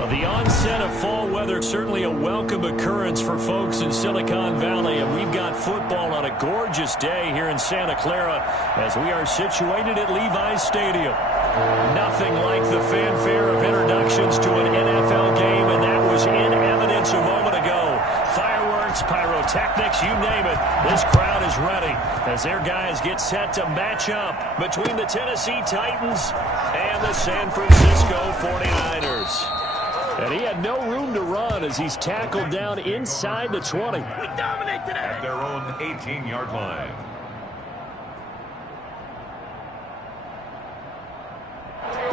Well, the onset of fall weather, certainly a welcome occurrence for folks in Silicon Valley, and we've got football on a gorgeous day here in Santa Clara as we are situated at Levi's Stadium. Nothing like the fanfare of introductions to an NFL game, and that was in evidence a moment ago. Fireworks, pyrotechnics, you name it, this crowd is ready as their guys get set to match up between the Tennessee Titans and the San Francisco 49ers. And he had no room to run as he's tackled down inside the 20. We dominate today. At their own 18-yard line.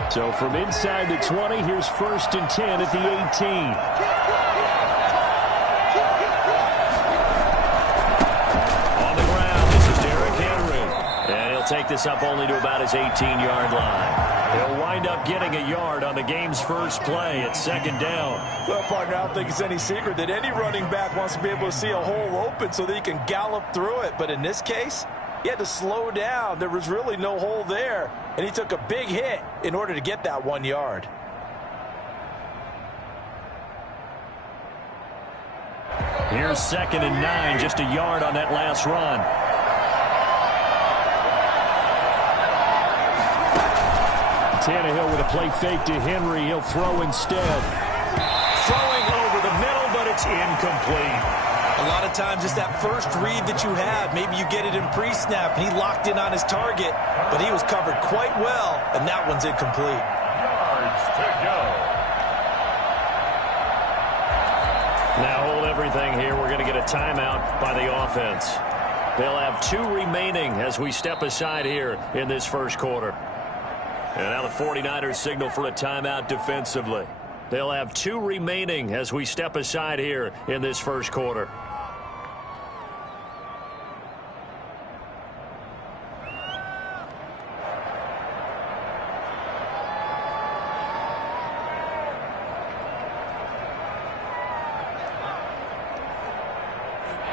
So from inside the 20, here's 1st and 10 at the 18. On the ground, this is Derrick Henry. And he'll take this up only to about his 18-yard line. He'll wind up getting a yard on the game's first play at 2nd down. Well, partner, I don't think it's any secret that any running back wants to be able to see a hole open so that he can gallop through it. But in this case, he had to slow down. There was really no hole there, and he took a big hit in order to get that 1 yard. Here's 2nd and 9, just a yard on that last run. Tannehill with a play fake to Henry. He'll throw instead. Throwing over the middle, but it's incomplete. A lot of times it's that first read that you have. Maybe you get it in pre-snap, and he locked in on his target, but he was covered quite well, and that one's incomplete. Yards to go. Now hold everything here. We're going to get a timeout by the offense. They'll have 2 remaining as we step aside here in this first quarter. And now the 49ers signal for a timeout defensively. They'll have 2 remaining as we step aside here in this first quarter.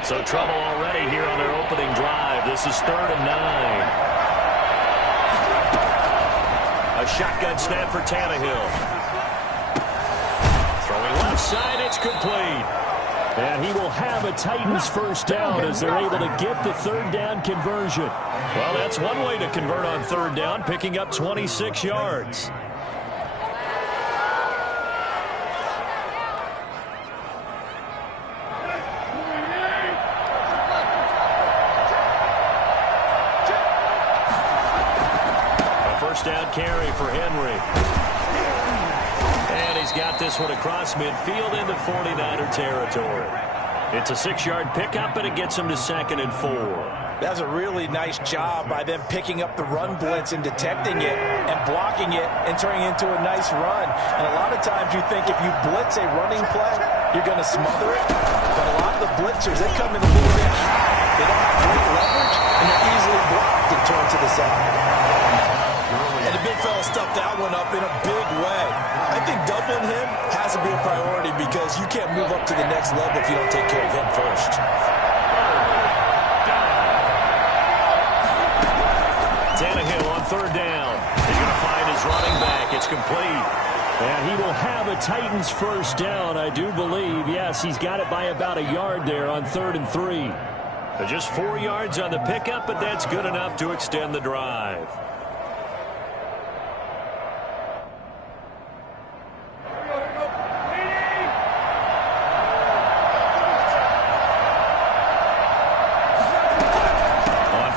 So trouble already here on their opening drive. This is 3rd and 9. A shotgun snap for Tannehill. Throwing left side, it's complete. And he will have a Titans first down as they're able to get the 3rd down conversion. Well, that's one way to convert on 3rd down, picking up 26 yards. Down carry for Henry. And he's got this one across midfield into 49er territory. It's a 6-yard pickup, and it gets him to 2nd and 4. That's a really nice job by them picking up the run blitz and detecting it and blocking it and turning it into a nice run. And a lot of times you think if you blitz a running play, you're going to smother it. But a lot of the blitzers, they come in a little bit high. They don't have great leverage, and they're easily blocked and turned to the side. And the big fella stuffed that one up in a big way. I think doubling him has to be a priority because you can't move up to the next level if you don't take care of him first. Tannehill on 3rd down. He's going to find his running back. It's complete. And he will have a Titans first down, I do believe. Yes, he's got it by about a yard there on 3rd and 3. Just 4 yards on the pickup, but that's good enough to extend the drive.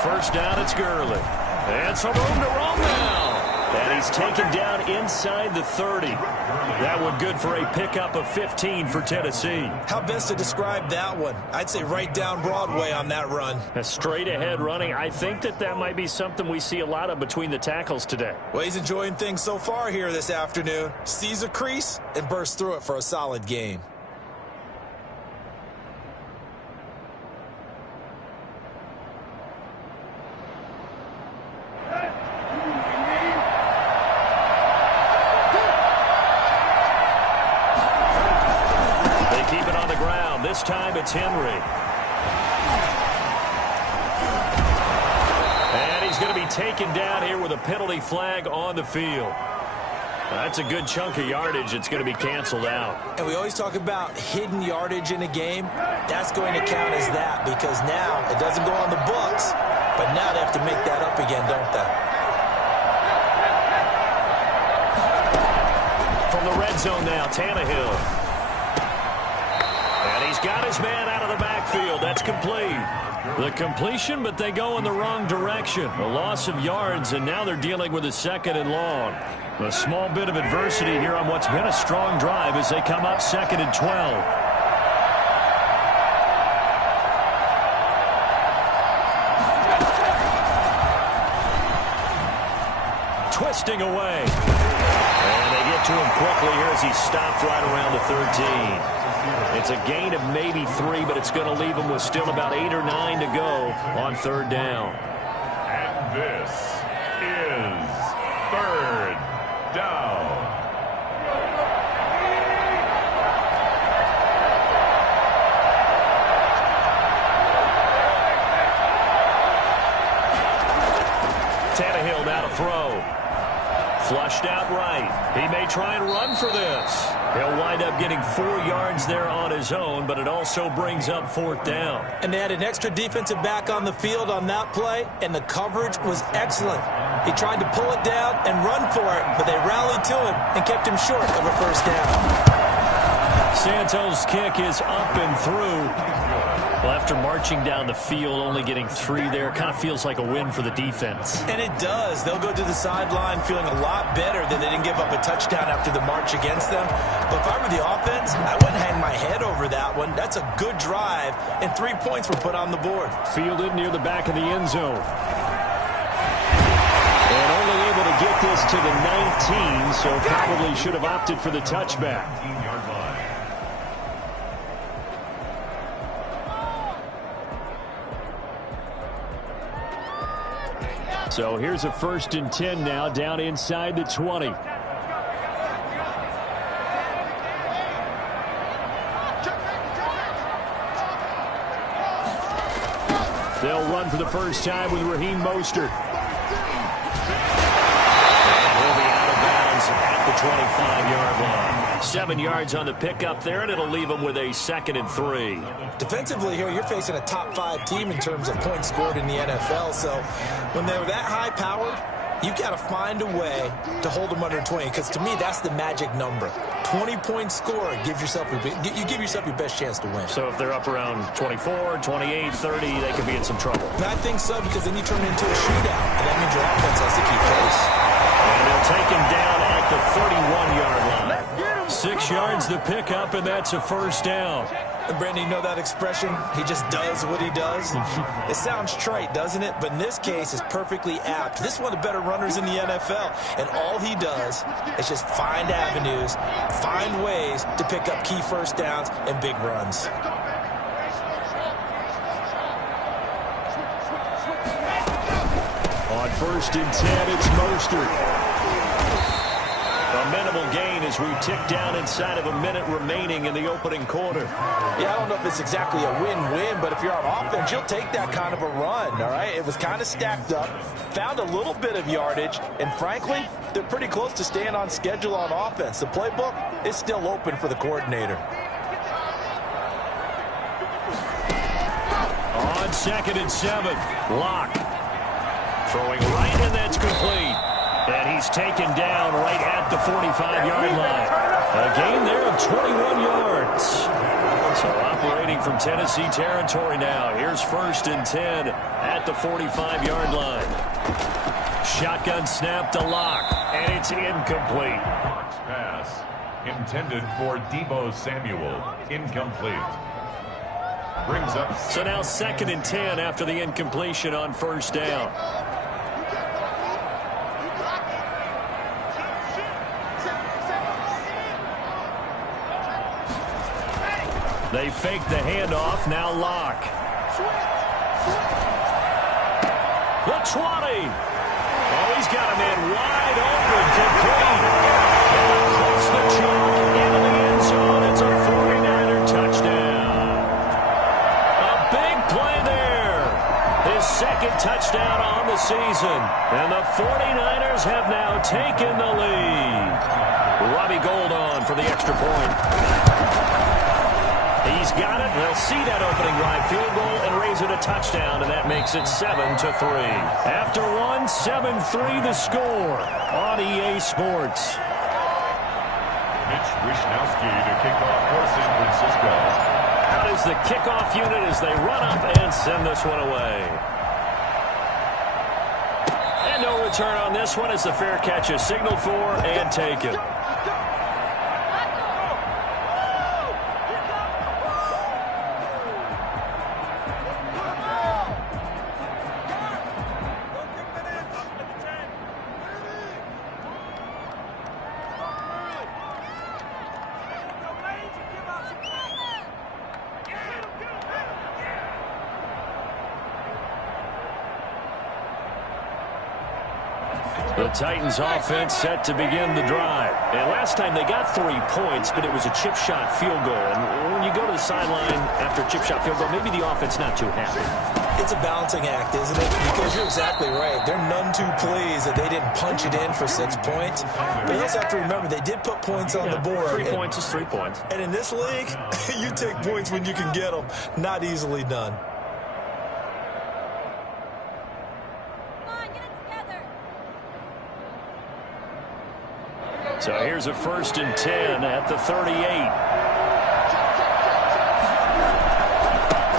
First down, it's Gurley. And some room to roam now. And he's taken down inside the 30. That one good for a pickup of 15 for Tennessee. How best to describe that one? I'd say right down Broadway on that run. A straight ahead running. I think that might be something we see a lot of between the tackles today. Well, he's enjoying things so far here this afternoon. Sees a crease and bursts through it for a solid gain. This time it's Henry. And he's going to be taken down here with a penalty flag on the field. That's a good chunk of yardage. It's going to be canceled out. And we always talk about hidden yardage in a game. That's going to count as that because now it doesn't go on the books, but now they have to make that up again, don't they? From the red zone now, Tannehill. And he's got his man out of the backfield. That's complete. The completion, but they go in the wrong direction. A loss of yards, and now they're dealing with a 2nd and long. A small bit of adversity here on what's been a strong drive as they come up 2nd and 12. Twisting away. And they get to him quickly here as he stopped right around the 13. It's a gain of maybe 3, but it's going to leave him with still about 8 or 9 to go on 3rd down. And this is 3rd down. Tannehill now to throw. Flushed out right. He may try and run for this. He'll wind up getting 4 yards there on his own, but it also brings up 4th down. And they had an extra defensive back on the field on that play, and the coverage was excellent. He tried to pull it down and run for it, but they rallied to him and kept him short of a 1st down. Santos' kick is up and through. Well, after marching down the field, only getting 3 there, kind of feels like a win for the defense. And it does. They'll go to the sideline feeling a lot better that they didn't give up a touchdown after the march against them. But if I were the offense, I wouldn't hang my head over that one. That's a good drive, and 3 points were put on the board. Fielded near the back of the end zone. And only able to get this to the 19, so probably should have opted for the touchback. 19-yard line. So here's a 1st and 10 now, down inside the 20. They'll run for the first time with Raheem Mostert. And he'll be out of bounds at the 25-yard line. 7 yards on the pickup there, and it'll leave him with a 2nd and 3. Defensively here, you're facing a top 5 team in terms of points scored in the NFL. So when they're that high-powered, you got to find a way to hold them under 20, because to me, that's the magic number. 20-point score gives yourself you give yourself your best chance to win. So if they're up around 24, 28, 30, they could be in some trouble. And I think so, because then you turn it into a shootout, and that means your offense has to keep pace. And they'll take him down at the 31-yard line. 6 yards the pickup, and that's a 1st down. And Brandon, you know that expression? He just does what he does. It sounds trite, doesn't it? But in this case, it's perfectly apt. This is one of the better runners in the NFL, and all he does is just find avenues, find ways to pick up key 1st downs and big runs. On 1st and 10, it's Mostert. A minimal gain as we tick down inside of a minute remaining in the opening quarter. Yeah, I don't know if it's exactly a win-win, but if you're on offense, you'll take that kind of a run, all right? It was kind of stacked up, found a little bit of yardage, and frankly, they're pretty close to staying on schedule on offense. The playbook is still open for the coordinator. On 2nd and 7, Locke. Throwing right, and that's complete. And he's taken down right at the 45-yard line. A gain there of 21 yards. So operating from Tennessee territory now. Here's 1st and 10 at the 45-yard line. Shotgun snap to Locke, and it's incomplete. Box pass intended for Deebo Samuel. Incomplete. Brings up. So now 2nd and 10 after the incompletion on 1st down. They fake the handoff. Now Locke. The 20. Oh, he's got a man wide open. Complete. Across the chalk into the end zone. It's a 49er touchdown. A big play there. His second touchdown on the season. And the 49ers have now taken the lead. Robbie Gould on for the extra point. He's got it. They'll see that opening drive field goal and raise it a touchdown, and that makes it 7-3. After one, 7-3 the score on EA Sports. Mitch Wishnowsky to kick off for San Francisco. Out is the kickoff unit as they run up and send this one away. And no return on this one as the fair catch is signaled for and taken. The Titans offense set to begin the drive. And last time they got 3 points, but it was a chip shot field goal. And when you go to the sideline after a chip shot field goal, maybe the offense not too happy. It's a balancing act, isn't it? Because you're exactly right. They're none too pleased that they didn't punch it in for 6 points. But you also have to remember they did put points on the board. 3 points is 3 points. And in this league, you take points when you can get them. Not easily done. So here's a 1st and 10 at the 38.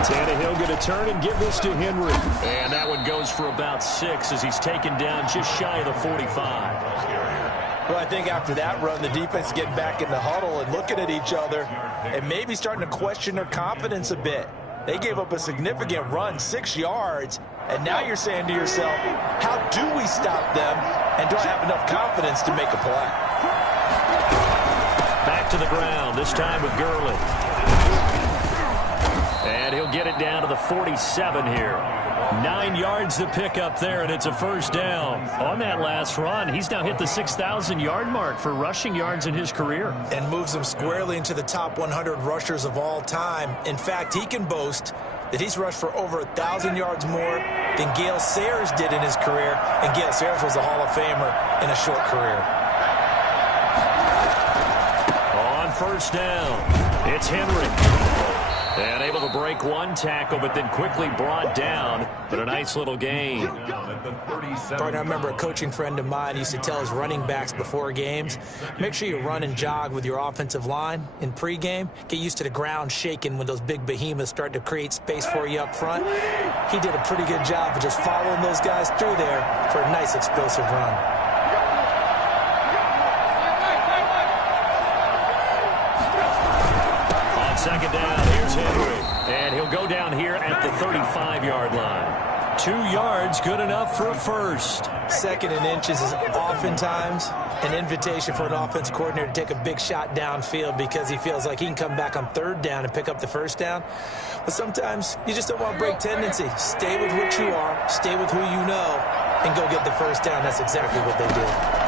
Tannehill going to turn and give this to Henry. And that one goes for about 6 as he's taken down just shy of the 45. Well, I think after that run, the defense is getting back in the huddle and looking at each other and maybe starting to question their confidence a bit. They gave up a significant run, 6 yards, and now you're saying to yourself, how do we stop them, and do I have enough confidence to make a play? Back to the ground, this time with Gurley. And he'll get it down to the 47 here. 9 yards to pick up there, and it's a 1st down. On that last run, he's now hit the 6,000-yard mark for rushing yards in his career. And moves him squarely into the top 100 rushers of all time. In fact, he can boast that he's rushed for over 1,000 yards more than Gale Sayers did in his career, and Gale Sayers was a Hall of Famer in a short career. On 1st down, it's Henry. And able to break one tackle, but then quickly brought down. But a nice little gain. Partner, I remember a coaching friend of mine used to tell his running backs before games, make sure you run and jog with your offensive line in pregame. Get used to the ground shaking when those big behemoths start to create space for you up front. He did a pretty good job of just following those guys through there for a nice explosive run. On 2nd down, here's Henry. And he'll go down here at the 35-yard line. 2 yards, good enough for a 1st. 2nd and inches is oftentimes an invitation for an offense coordinator to take a big shot downfield because he feels like he can come back on 3rd down and pick up the 1st down. But sometimes you just don't want to break tendency. Stay with what you are, stay with who you know, and go get the 1st down. That's exactly what they did.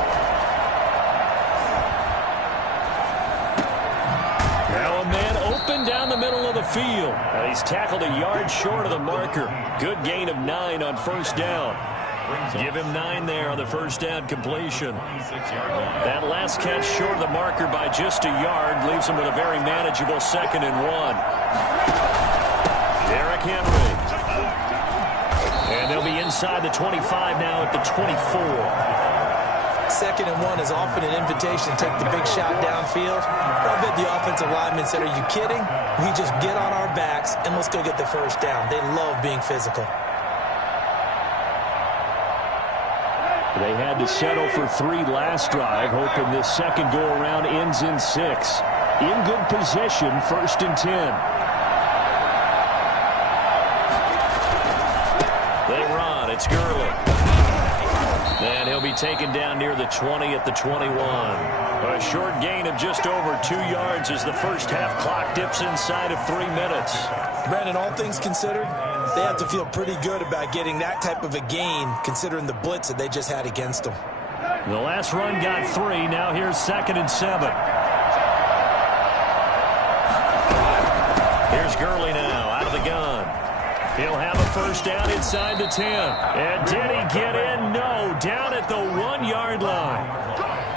Down the middle of the field. And he's tackled a yard short of the marker. Good gain of 9 on 1st down. Give him 9 there on the 1st down completion. That last catch short of the marker by just a yard leaves him with a very manageable 2nd and 1. Derrick Henry. And they'll be inside the 25 now at the 24. 2nd and 1 is often an invitation to take the big shot downfield. I bet the offensive lineman said, are you kidding? We just get on our backs and let's go get the 1st down. They love being physical. They had to settle for 3 last drive, hoping this second go-around ends in 6. In good position, 1st and 10. They run. It's Gurley. And he'll be taken down near the 20 at the 21. A short gain of just over 2 yards as the first half clock dips inside of 3 minutes. Brandon, all things considered, they have to feel pretty good about getting that type of a gain considering the blitz that they just had against them. The last run got 3. Now here's 2nd and 7. Here's Gurley now out of the gun. He'll have a first down inside the 10. And did he get in? No, down at the 1-yard line.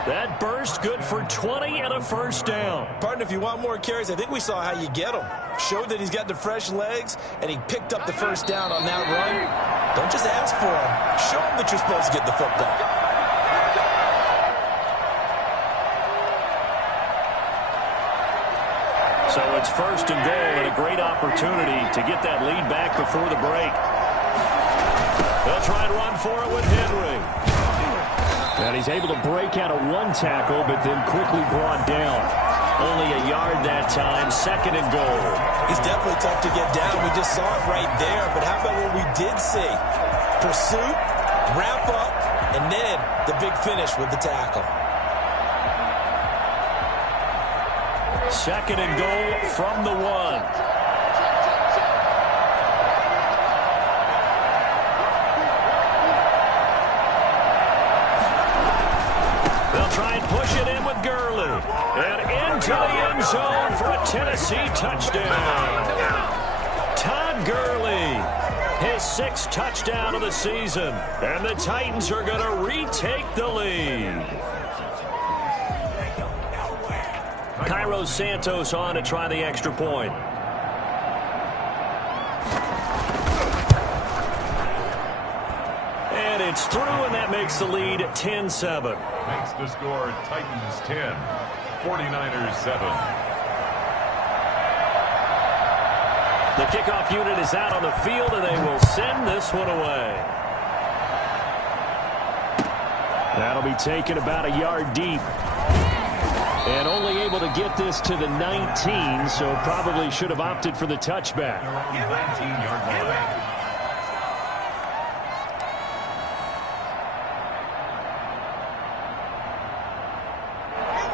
That burst good for 20 and a first down. Partner, if you want more carries, I think we saw how you get him. Showed that he's got the fresh legs, and he picked up the first down on that run. Don't just ask for him. Show him that you're supposed to get the football. So it's first and goal and a great opportunity to get that lead back before the break. They'll try and run for it with Henry. And he's able to break out of one tackle, but then quickly brought down. Only a yard that time, second and goal. He's definitely tough to get down. We just saw it right there. But how about what we did see? Pursuit, wrap up, and then the big finish with the tackle. Second and goal from the 1. Try and push it in with Gurley. And into the end zone for a Tennessee touchdown. Todd Gurley, his 6th touchdown of the season. And the Titans are going to retake the lead. Cairo Santos on to try the extra point. And it's through, and that makes the lead 10-7. Makes the score Titans 10, 49ers 7. The kickoff unit is out on the field, and they will send this one away. That'll be taken about a yard deep. And only able to get this to the 19, so probably should have opted for the touchback. 19-yard line.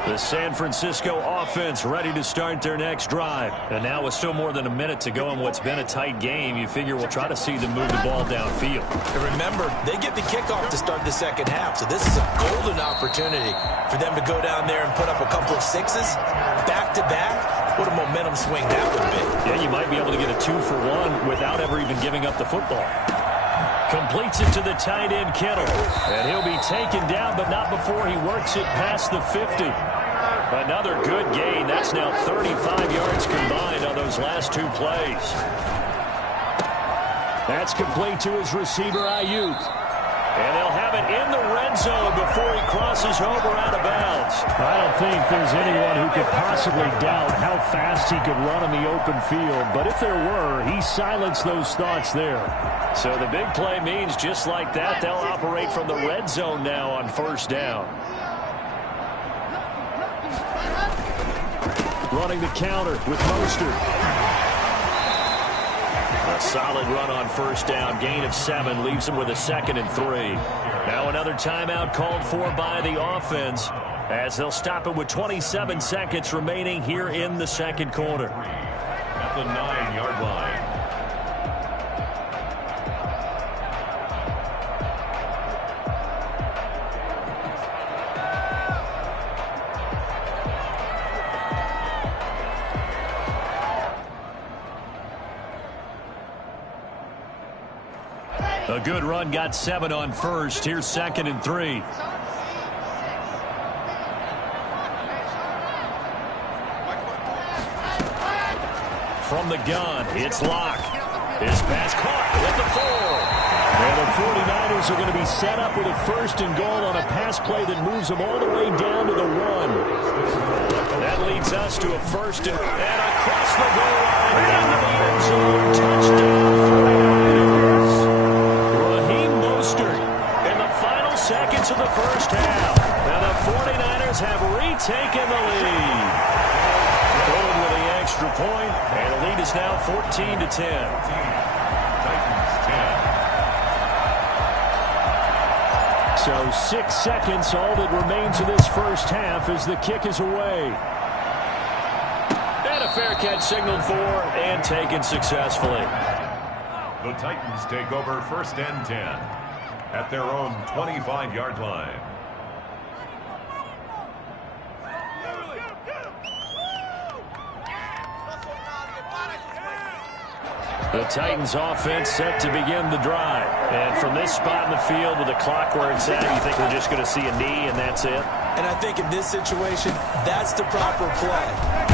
The San Francisco offense ready to start their next drive. And now with still more than a minute to go in what's been a tight game, you figure we'll try to see them move the ball downfield. And remember, they get the kickoff to start the second half, so this is a golden opportunity for them to go down there and put up a couple of sixes back-to-back. What a momentum swing that would be. Yeah, you might be able to get a 2-for-1 without ever even giving up the football. Completes it to the tight end, Kittle. And he'll be taken down, but not before he works it past the 50. Another good gain. That's now 35 yards combined on those last 2 plays. That's complete to his receiver, Ayuk. And they'll have it in the red zone before he crosses over out of bounds. I don't think there's anyone who could possibly doubt how fast he could run on the open field. But if there were, he silenced those thoughts there. So the big play means just like that, they'll operate from the red zone now on first down. Running the counter with Mostert. A solid run on first down. Gain of 7 leaves him with a 2nd and 3. Now another timeout called for by the offense as they'll stop it with 27 seconds remaining here in the second quarter. At the 9-yard line. A good run, got 7 on first. Here's 2nd and 3. From the gun, it's Locke. His pass caught at the 4. And the 49ers are going to be set up with a first and goal on a pass play that moves them all the way down to the 1. That leads us to a first and across the goal line into the end zone. Touchdown. Seconds of the first half. Now the 49ers have retaken the lead. Going with the extra point, and the lead is now 14-10. Titans 10. So 6 seconds, all that remains of this first half as the kick is away. And a fair catch signaled for and taken successfully. The Titans take over first and 10. At their own 25-yard line. The Titans offense set to begin the drive. And from this spot in the field with the clock where it's at, you think we're just going to see a knee and that's it? And I think in this situation, that's the proper play.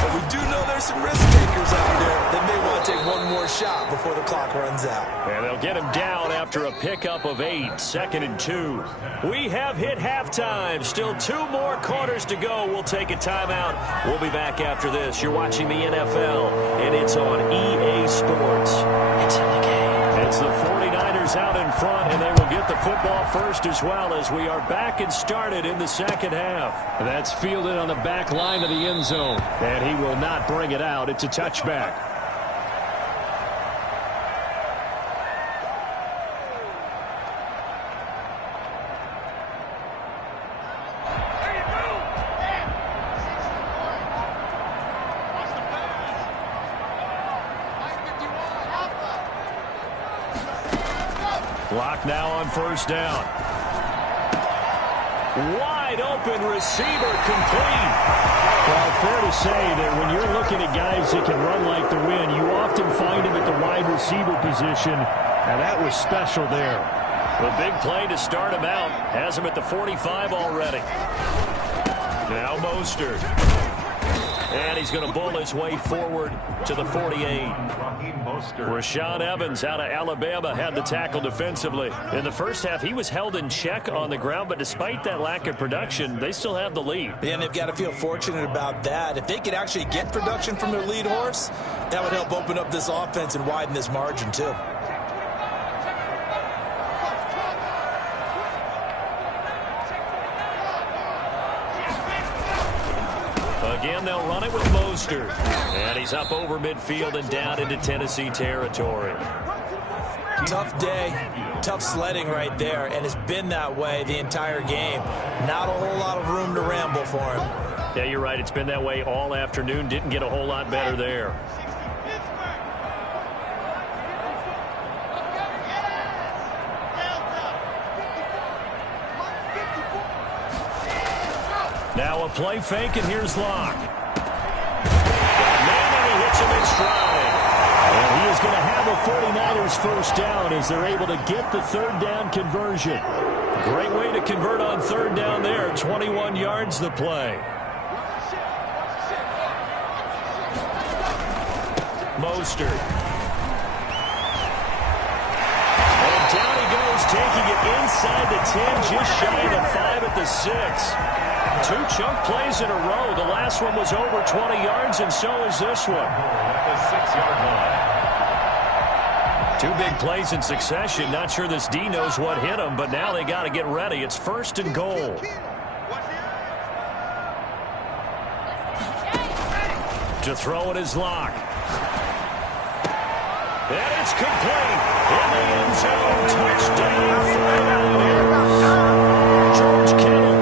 But we do know there's some risk takers out there that may want to take one more shot before the clock runs out. And they'll get him down after a pickup of 8, 2nd and 2. We have hit halftime. Still 2 more quarters to go. We'll take a timeout. We'll be back after this. You're watching the NFL, and it's on EA Sports. It's in the game. It's the 49ers out in front, and they will get the football first as well as we are back and started in the second half. That's fielded on the back line of the end zone. And he will not bring it out. It's a touchback. Clock now on first down. Wide open receiver complete. Well, fair to say that when you're looking at guys that can run like the wind, you often find them at the wide receiver position, and that was special there. The big play to start him out has him at the 45 already. Now Mostert. And he's going to bull his way forward to the 48. Rashaan Evans out of Alabama had the tackle defensively. In the first half, he was held in check on the ground, but despite that lack of production, they still have the lead. And they've got to feel fortunate about that. If they could actually get production from their lead horse, that would help open up this offense and widen this margin too. Again, they'll run it with Mostert. And he's up over midfield and down into Tennessee territory. Tough day, tough sledding right there, and it's been that way the entire game. Not a whole lot of room to ramble for him. Yeah, you're right. It's been that way all afternoon. Didn't get a whole lot better there. Now a play fake, and here's Locke. And he hits him in stride. And he is going to have a 49ers first down as they're able to get the third down conversion. Great way to convert on third down there. 21 yards the play. Mostert. And down he goes, taking it inside the 10, just shy of the 5 at the 6. 2 chunk plays in a row. The last one was over 20 yards, and so is this one. At the 6-yard line. 2 big plays in succession. Not sure this D knows what hit him, but now they got to get ready. It's 1st and goal. To throw it is Locke. And it's complete. In the end zone. Touchdown. George Kittle.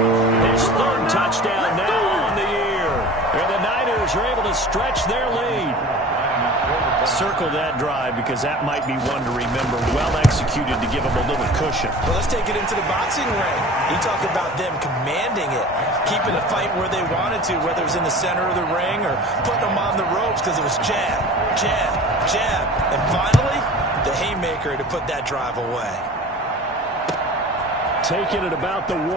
His 3rd touchdown now on the year. And the Niners are able to stretch their lead. Circle that drive because that might be one to remember. Well executed to give them a little cushion. Well, let's take it into the boxing ring. You talk about them commanding it, keeping the fight where they wanted to, whether it was in the center of the ring or putting them on the ropes because it was jab, jab, jab. And finally, the haymaker to put that drive away. Taking it about the 1.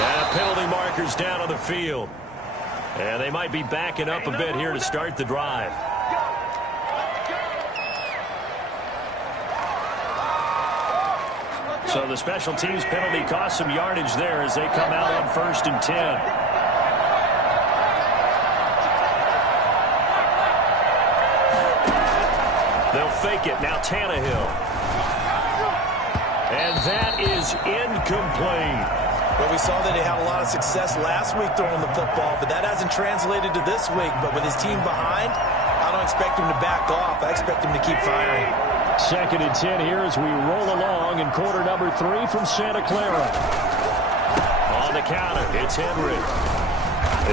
And penalty markers down on the field. And they might be backing up a bit here to start the drive. So the special teams penalty cost some yardage there as they come out on 1st and 10. They'll fake it. Now Tannehill. And that is incomplete. Well, we saw that he had a lot of success last week throwing the football, but that hasn't translated to this week. But with his team behind, I don't expect him to back off. I expect him to keep firing. 2nd and 10 here as we roll along in quarter number 3 from Santa Clara. On the counter, it's Henry.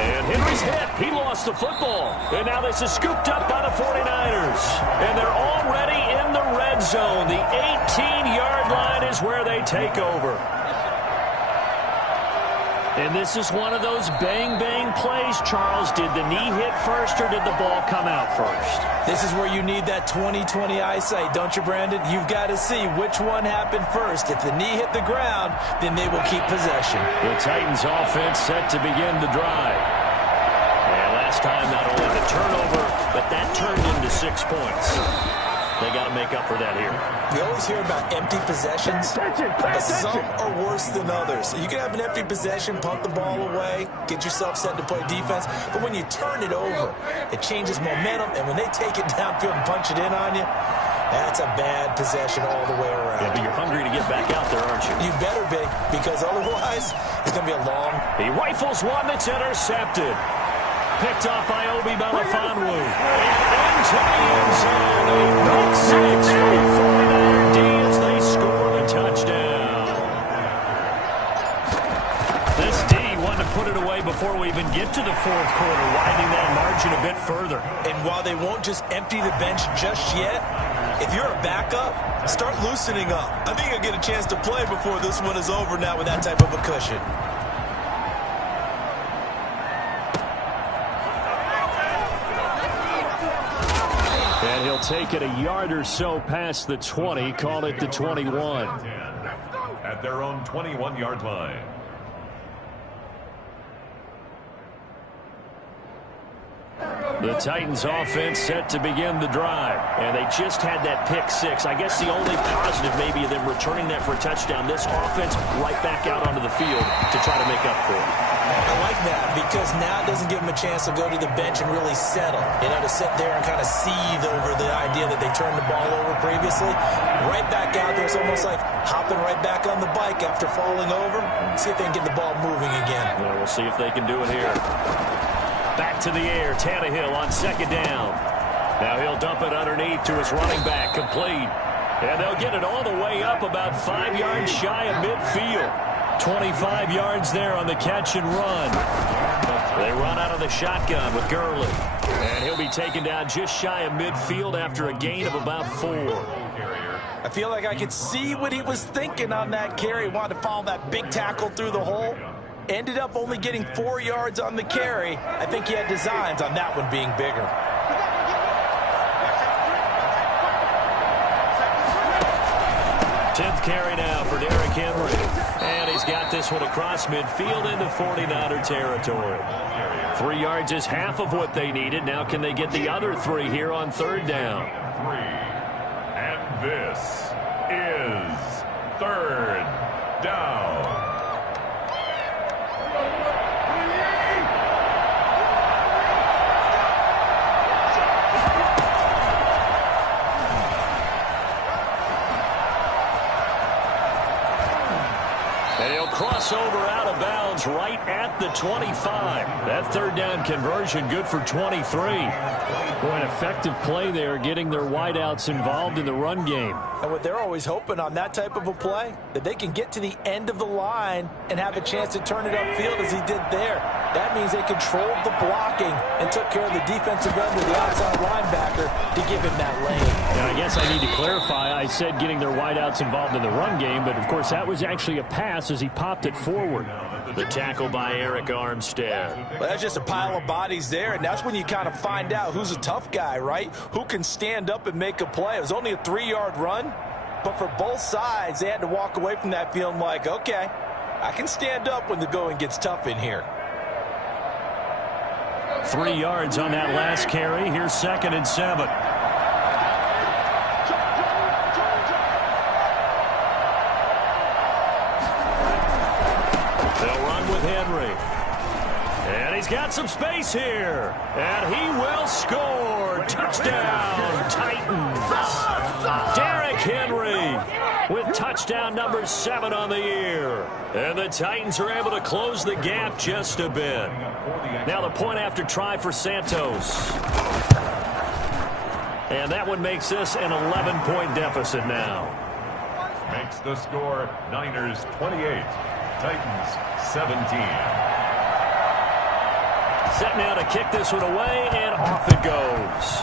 And Henry's hit. He lost the football. And now this is scooped up by the 49ers. And they're already in the red zone. The 18-yard line is where they take over. And this is one of those bang-bang plays, Charles. Did the knee hit first or did the ball come out first? This is where you need that 20/20 eyesight, don't you, Brandon? You've got to see which one happened first. If the knee hit the ground, then they will keep possession. The Titans offense set to begin the drive. And last time, not only the turnover, but that turned into 6 points. They got to make up for that here. We always hear about empty possessions, but some are worse than others. You can have an empty possession, punt the ball away, get yourself set to play defense, but when you turn it over, it changes momentum, and when they take it downfield and punch it in on you, that's a bad possession all the way around. Yeah, but you're hungry to get back out there, aren't you? You better be, because otherwise, it's going to be a long... He rifles one that's intercepted. Picked off by Obi Melifonwu. And into the end zone. A pick six for the 49er D as they score the touchdown. This D wanted to put it away before we even get to the fourth quarter, widening that margin a bit further. And while they won't just empty the bench just yet, if you're a backup, start loosening up. I think you'll get a chance to play before this one is over now with that type of a cushion. And he'll take it a yard or so past the 20, call it the 21. At their own 21-yard line. The Titans offense set to begin the drive. And they just had that pick six. I guess the only positive maybe of them returning that for a touchdown. This offense right back out onto the field to try to make up for it. I like that because now it doesn't give them a chance to go to the bench and really settle. You know, to sit there and kind of seethe over the idea that they turned the ball over previously. Right back out there. It's almost like hopping right back on the bike after falling over. See if they can get the ball moving again. Yeah, we'll see if they can do it here. Back to the air, Tannehill on second down. Now he'll dump it underneath to his running back, complete. And they'll get it all the way up about 5 yards shy of midfield. 25 yards there on the catch and run. They run out of the shotgun with Gurley. And he'll be taken down just shy of midfield after a gain of about 4. I feel like I could see what he was thinking on that carry. Wanted to follow that big tackle through the hole. Ended up only getting 4 yards on the carry. I think he had designs on that one being bigger. Tenth carry now for Derrick Henry. And he's got this one across midfield into 49er territory. 3 yards is half of what they needed. Now can they get the other 3 here on third down? And this is third down. And he'll cross over out of bounds right at the 25. That third down conversion good for 23. Boy, an effective play there, getting their wideouts involved in the run game. And what they're always hoping on that type of a play, that they can get to the end of the line and have a chance to turn it upfield as he did there. That means they controlled the blocking and took care of the defensive end or the outside linebacker to give him that lane. And I guess I need to clarify, I said getting their wideouts involved in the run game, but of course that was actually a pass as he popped it forward. The tackle by Eric Armstead. Well, that's just a pile of bodies there, and that's when you kind of find out who's a tough guy, right? Who can stand up and make a play. It was only a 3-yard run, but for both sides, they had to walk away from that feeling like, okay, I can stand up when the going gets tough in here. 3 yards on that last carry. Here's 2nd and 7. They'll run with Henry. And he's got some space here. And he will score. Touchdown, Titans. Derrick Henry with touchdown number 7 on the year. And the Titans are able to close the gap just a bit. Now the point after try for Santos. And that one makes this an 11-point deficit now. Makes the score Niners 28, Titans 17. Set now to kick this one away, and off it goes.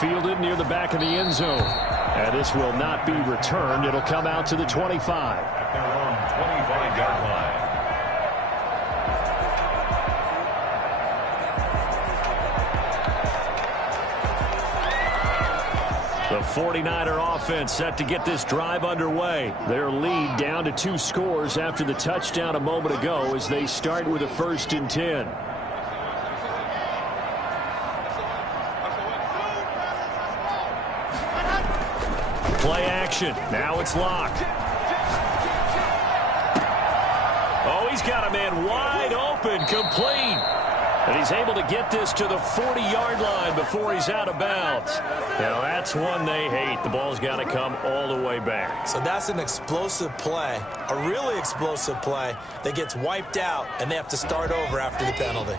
Fielded near the back of the end zone. And this will not be returned. It'll come out to the 25. at their own 25-yard line. The 49er offense set to get this drive underway. Their lead down to 2 scores after the touchdown a moment ago as they start with a 1st and 10. Play action. Now it's locked. Oh, he's got a man wide open, complete. And he's able to get this to the 40-yard line before he's out of bounds. Now, that's one they hate. The ball's got to come all the way back. So that's an explosive play, a really explosive play that gets wiped out, and they have to start over after the penalty.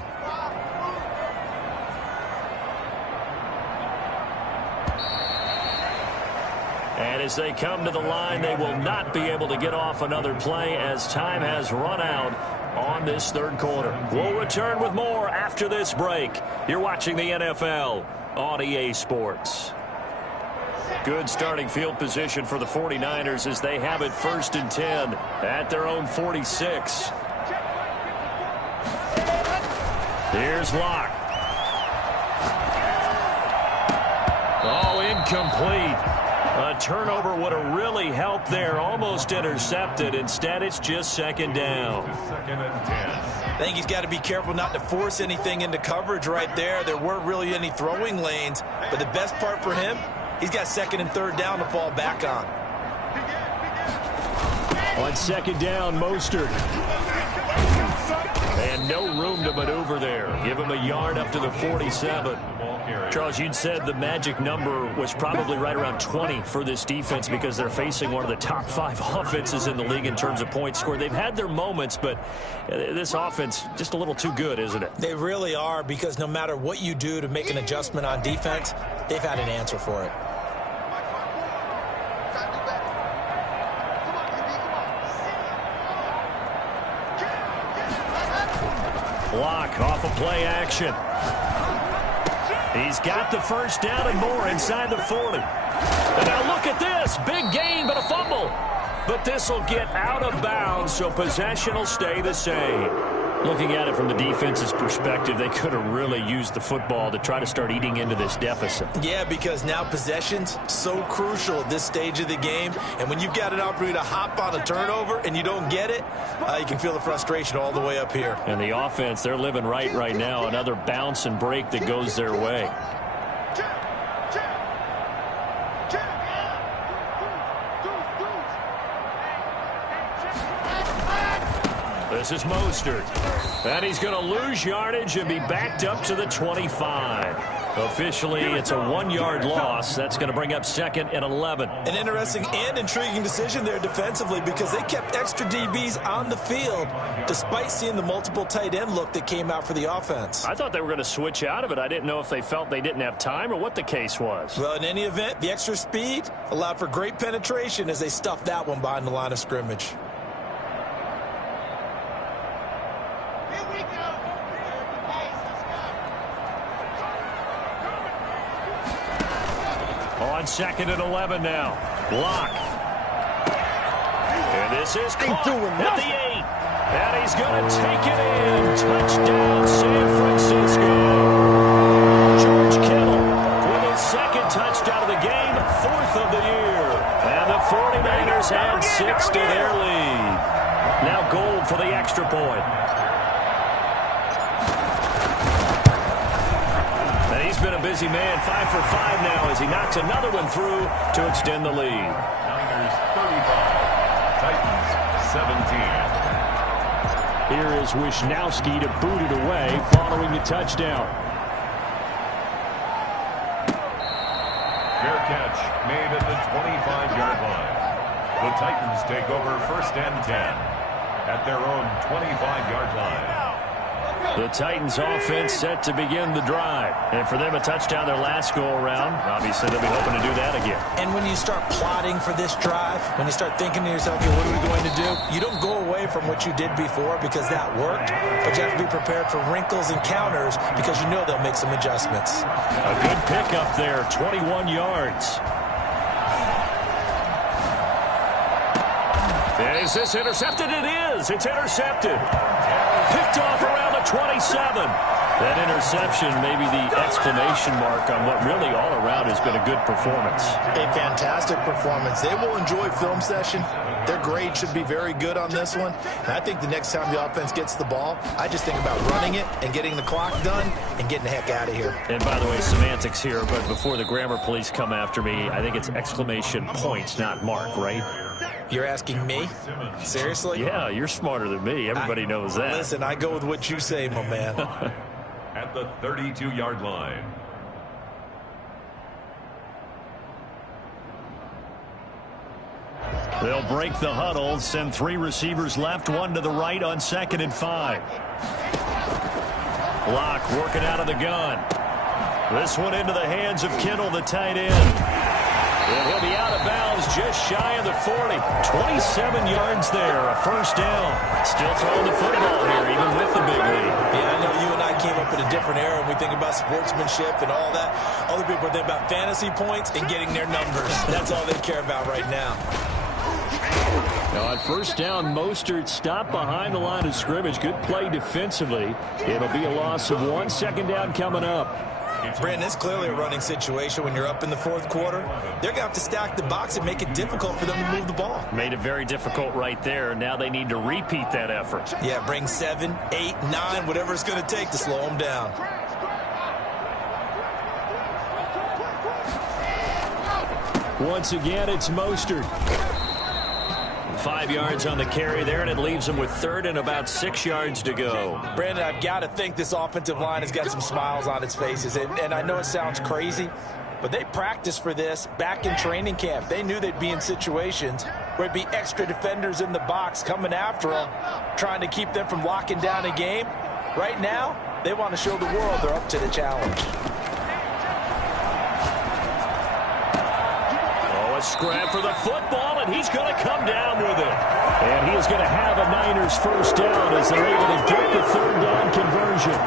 And as they come to the line, they will not be able to get off another play as time has run out on this 3rd quarter. We'll return with more after this break. You're watching the NFL on EA Sports. Good starting field position for the 49ers as they have it 1st and 10 at their own 46. Here's Locke. Oh, incomplete. A turnover would have really helped there. Almost intercepted. Instead, it's just 2nd down. 2nd and 10. I think he's got to be careful not to force anything into coverage right there. There weren't really any throwing lanes. But the best part for him, he's got 2nd and 3rd down to fall back on. On 2nd down, Mostert. And no room to maneuver there. Give him a yard up to the 47. Charles, you'd said the magic number was probably right around 20 for this defense because they're facing one of the top 5 offenses in the league in terms of points scored. They've had their moments, but this offense just a little too good, isn't it? They really are, because no matter what you do to make an adjustment on defense, they've had an answer for it. Block off of play action. He's got the 1st down and more inside the 40. And now look at this. Big gain, but a fumble. But this will get out of bounds, so possession will stay the same. Looking at it from the defense's perspective, they could have really used the football to try to start eating into this deficit. Yeah, because now possession's so crucial at this stage of the game. And when you've got an opportunity to hop on a turnover and you don't get it, you can feel the frustration all the way up here. And the offense, they're living right now. Another bounce and break that goes their way. This is Mostert. And he's going to lose yardage and be backed up to the 25. Officially, it's a 1-yard loss. That's going to bring up 2nd and 11. An interesting and intriguing decision there defensively, because they kept extra DBs on the field despite seeing the multiple tight end look that came out for the offense. I thought they were going to switch out of it. I didn't know if they felt they didn't have time or what the case was. Well, in any event, the extra speed allowed for great penetration as they stuffed that one behind the line of scrimmage. On 2nd and 11 now. Block. And this is caught at the 8. And he's going to take it in. Touchdown, San Francisco. George Kittle with his 2nd touchdown of the game, 4th of the year. And the 49ers add 6 to their lead. Now Gold for the extra point. He's been a busy man, 5 for 5 now as he knocks another one through to extend the lead. Niners 35, Titans 17. Here is Wisnowski to boot it away following the touchdown. Fair catch made at the 25-yard line. The Titans take over 1st and 10 at their own 25-yard line. The Titans offense set to begin the drive. And for them, a touchdown their last go-around. Obviously, they'll be hoping to do that again. And when you start plotting for this drive, when you start thinking to yourself, okay, what are we going to do? You don't go away from what you did before because that worked, but you have to be prepared for wrinkles and counters because you know they'll make some adjustments. A good pickup there, 21 yards. And is this intercepted? It is. It's intercepted. Picked off around the 27. That interception may be the exclamation mark on what really all around has been a good performance. A fantastic performance. They will enjoy film session. Their grade should be very good on this one. And I think the next time the offense gets the ball, I just think about running it and getting the clock done and getting the heck out of here. And by the way, semantics here, but before the grammar police come after me, I think it's exclamation points, not mark, right? You're asking me? Seriously? Yeah, you're smarter than me. Everybody knows that. Listen, I go with what you say, my man. At the 32-yard line. They'll break the huddle, send 3 receivers left, 1 to the right on 2nd and 5. Block working out of the gun. This one into the hands of Kittle, the tight end. And he'll be out of bounds just shy of the 40. 27 yards there, a first down. Still throwing the football here, even with the big lead. Yeah, I know you and I came up in a different era and we think about sportsmanship and all that. Other people think about fantasy points and getting their numbers. That's all they care about right now. Now on first down, Mostert stopped behind the line of scrimmage. Good play defensively. It'll be a loss of 1. Second down coming up. Brandon, it's clearly a running situation when you're up in the 4th quarter. They're going to have to stack the box and make it difficult for them to move the ball. Made it very difficult right there. Now they need to repeat that effort. Yeah, bring 7, 8, 9, whatever it's going to take to slow them down. Once again, it's Mostert. 5 yards on the carry there, and it leaves them with 3rd and about 6 yards to go. Brandon, I've got to think this offensive line has got some smiles on its faces. And I know it sounds crazy, but they practiced for this back in training camp. They knew they'd be in situations where it'd be extra defenders in the box coming after them, trying to keep them from locking down a game. Right now, they want to show the world they're up to the challenge. Scrap for the football, and he's going to come down with it. And he is going to have a Niners first down as they're able to get the 3rd down conversion.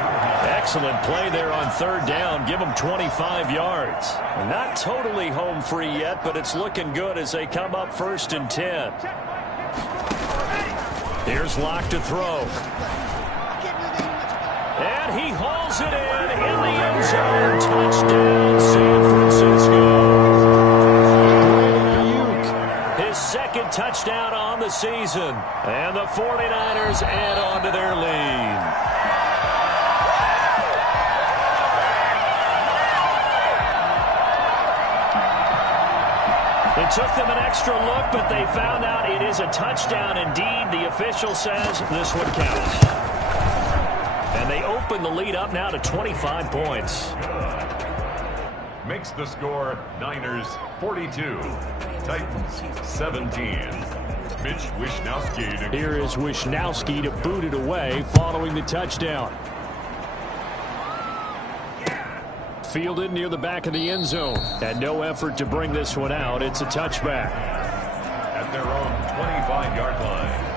Excellent play there on 3rd down. Give them 25 yards. Not totally home free yet, but it's looking good as they come up 1st and 10. Here's Locke to throw. And he hauls it in the end zone. Touchdown, San Francisco. 2nd touchdown on the season. And the 49ers add on to their lead. It took them an extra look, but they found out it is a touchdown indeed. The official says this one counts. And they open the lead up now to 25 points. Makes the score Niners 42. Titans 17. Mitch Wishnowsky. Here is Wishnowsky to boot it away following the touchdown. Fielded near the back of the end zone. And no effort to bring this one out. It's a touchback. At their own 25-yard line.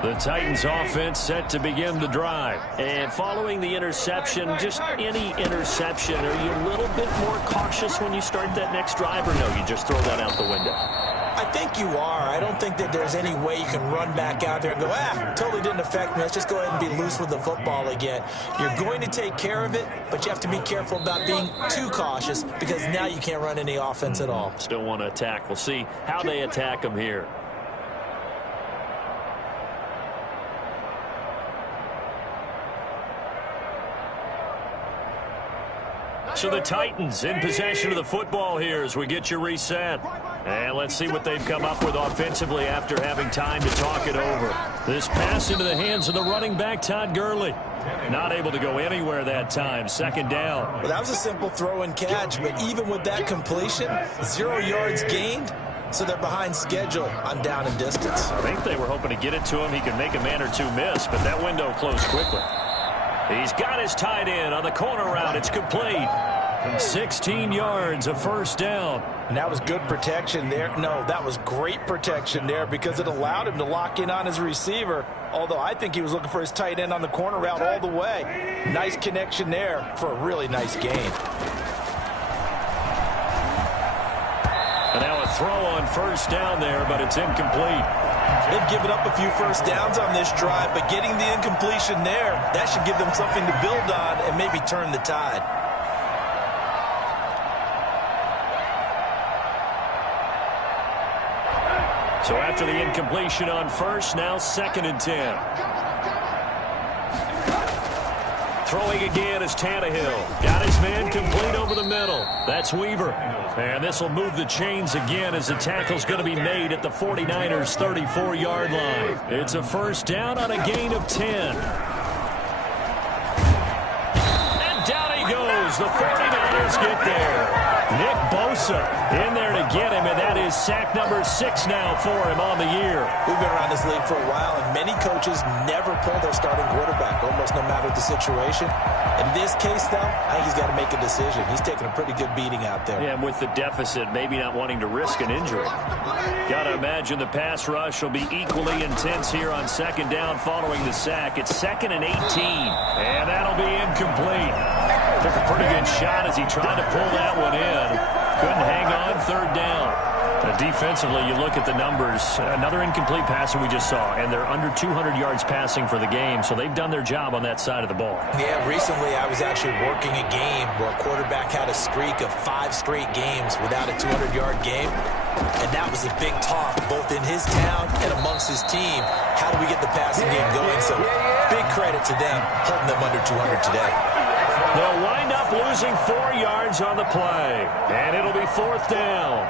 The Titans offense set to begin the drive. And following the interception, just any interception, are you a little bit more cautious when you start that next drive, or no, you just throw that out the window? I think you are. I don't think that there's any way you can run back out there and go, totally didn't affect me. Let's just go ahead and be loose with the football again. You're going to take care of it, but you have to be careful about being too cautious because now you can't run any offense at all. Still want to attack. We'll see how they attack them here. So the Titans in possession of the football here as we get you reset. And let's see what they've come up with offensively after having time to talk it over. This pass into the hands of the running back, Todd Gurley. Not able to go anywhere that time. 2nd down. Well, that was a simple throw and catch, but even with that completion, 0 yards gained. So they're behind schedule on down and distance. I think they were hoping to get it to him. He could make a man or two miss, but that window closed quickly. He's got his tight end on the corner route. It's complete. 16 yards, a first down. And that was good protection there. No, that was great protection there because it allowed him to lock in on his receiver, although I think he was looking for his tight end on the corner route all the way. Nice connection there for a really nice gain. And now a throw on first down there, but it's incomplete. They've given up a few first downs on this drive, but getting the incompletion there, that should give them something to build on and maybe turn the tide. So after the incompletion on first, now 2nd and 10. Throwing again is Tannehill. Got his man complete over the middle. That's Weaver. And this will move the chains again as the tackle's going to be made at the 49ers' 34-yard line. It's a first down on a gain of 10. And down he goes. The 49ers get there. Nick Bosa in there to get him, and that is sack number 6 now for him on the year. We've been around this league for a while, and many coaches never pull their starting quarterback, almost no matter the situation. In this case, though, I think he's got to make a decision. He's taking a pretty good beating out there. Yeah, and with the deficit, maybe not wanting to risk an injury. Got to imagine the pass rush will be equally intense here on 2nd down following the sack. It's 2nd and 18, and that'll be incomplete. Took a pretty good shot as he tried to pull that one in. Couldn't hang on, 3rd down. Defensively, you look at the numbers. Another incomplete passer we just saw, and they're under 200 yards passing for the game, so they've done their job on that side of the ball. Yeah, recently I was actually working a game where a quarterback had a streak of 5 straight games without a 200-yard game, and that was a big talk both in his town and amongst his team. How do we get the passing game going? So big credit to them holding them under 200 today. They'll wind up losing 4 yards on the play, and it'll be 4th down.